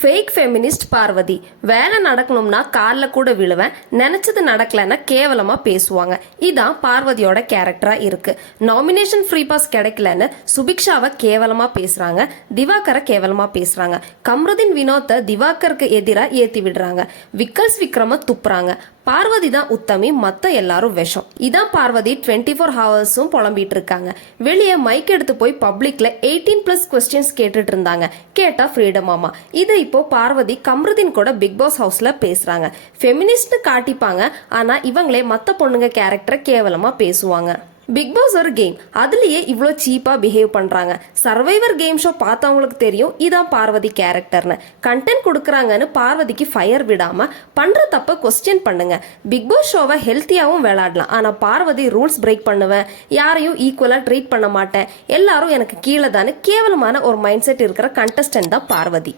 Fake feminist Parvati. வேலை நடக்கணும்னா காலில் கூட விழுவேன், நினைச்சது நடக்கலன்னா கேவலமா பேசுவாங்க. இதான் பார்வதியோட கேரக்டரா இருக்கு. நாமினேஷன் ஃப்ரீ பாஸ் கிடைக்கலன்னு சுபிக்ஷாவை கேவலமா பேசுறாங்க, திவாகரை கேவலமா பேசுறாங்க, கம்ருதீன் வினோத்தை திவாகருக்கு எதிராக ஏத்தி விடுறாங்க, விக்கல்ஸ் விக்ரம துப்புறாங்க. பார்வதி தான் உத்தமி, மத்த எல்லாரும் விஷம். இதான் பார்வதி 24 ஹவர்ஸும் புலம்பிட்டு இருக்காங்க. வெளியே மைக் எடுத்து போய் பப்ளிக்ல 18+ கொஸ்டின்ஸ் கேட்டுட்டு இருந்தாங்க. கேட்டா ஃப்ரீடம் ஆமா. இதை இப்போ பார்வதி கம்ருதீன் கூட பிக் பாஸ் ஹவுஸ்ல பேசுறாங்க. ஃபெமினிஸ்ட் காட்டிப்பாங்க, ஆனா இவங்களே மத்த பொண்ணுங்க கேரக்டரை கேவலமா பேசுவாங்க. பிக் பாஸ் ஒரு கேம், அதுலயே இவ்வளோ சீப்பா பிஹேவ் பண்றாங்க. சர்வைவர் கேம் ஷோ பார்த்தவங்களுக்கு தெரியும் இதான் பார்வதி கேரக்டர்னு. கண்டென்ட் கொடுக்குறாங்கன்னு பார்வதிக்கு ஃபயர் விடாம பண்ற தப்ப கொஸ்டின் பண்ணுங்க. பிக் பாஸ் ஷோவை ஹெல்த்தியாவும் விளையாடலாம், ஆனா பார்வதி ரூல்ஸ் பிரேக் பண்ணுவேன், யாரையும் ஈக்குவலா ட்ரீட் பண்ண மாட்டேன், எல்லாரும் எனக்கு கீழே தானே கேவலமான ஒரு மைண்ட் செட் இருக்கிற கண்டஸ்டன்ட் தான் பார்வதி.